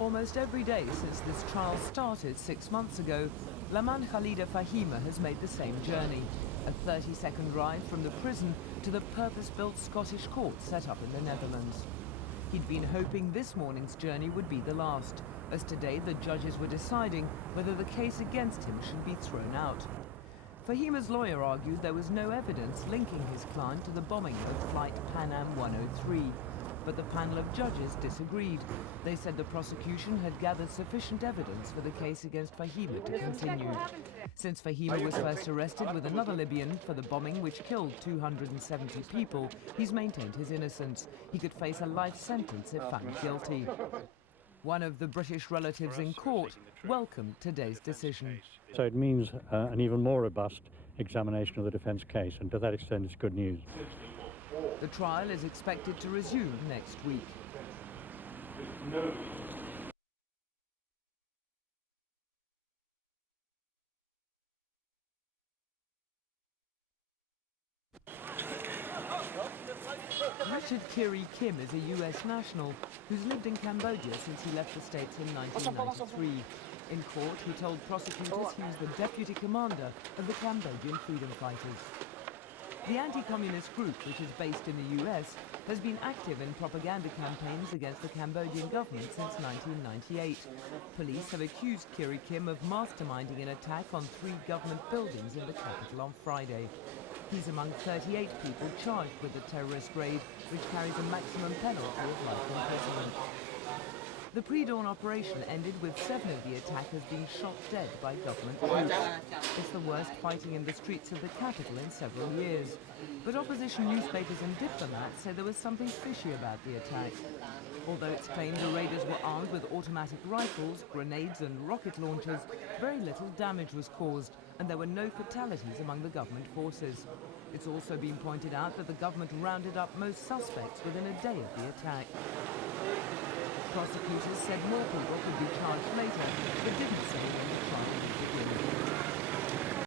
Almost every day since this trial started 6 months ago, Lamen Khalifa Fhimah has made the same journey, a 30-second ride from the prison to the purpose-built Scottish court set up in the Netherlands. He'd been hoping this morning's journey would be the last, as today the judges were deciding whether the case against him should be thrown out. Fhimah's lawyer argued there was no evidence linking his client to the bombing of Flight Pan Am 103. But the panel of judges disagreed. They said the prosecution had gathered sufficient evidence for the case against Fhimah to continue. Since Fhimah was first arrested with another Libyan for the bombing which killed 270 people, he's maintained his innocence. He could face a life sentence if found guilty. One of the British relatives in court welcomed today's decision. So it means an even more robust examination of the defence case, and to that extent it's good news. The trial is expected to resume next week. Richard Kiri Kim is a US national who's lived in Cambodia since he left the States in 1993. In court, he told prosecutors he was the deputy commander of the Cambodian freedom fighters. The anti-communist group, which is based in the US, has been active in propaganda campaigns against the Cambodian government since 1998. Police have accused Kiri Kim of masterminding an attack on 3 government buildings in the capital on Friday. He's among 38 people charged with the terrorist raid, which carries a maximum penalty of life imprisonment. The pre-dawn operation ended with 7 of the attackers being shot dead by government troops. It's the worst fighting in the streets of the capital in several years. But opposition newspapers and diplomats say there was something fishy about the attack. Although it's claimed the raiders were armed with automatic rifles, grenades and rocket launchers, very little damage was caused, and there were no fatalities among the government forces. It's also been pointed out that the government rounded up most suspects within a day of the attack. Prosecutors said more people could be charged later, but didn't say when the trial would begin.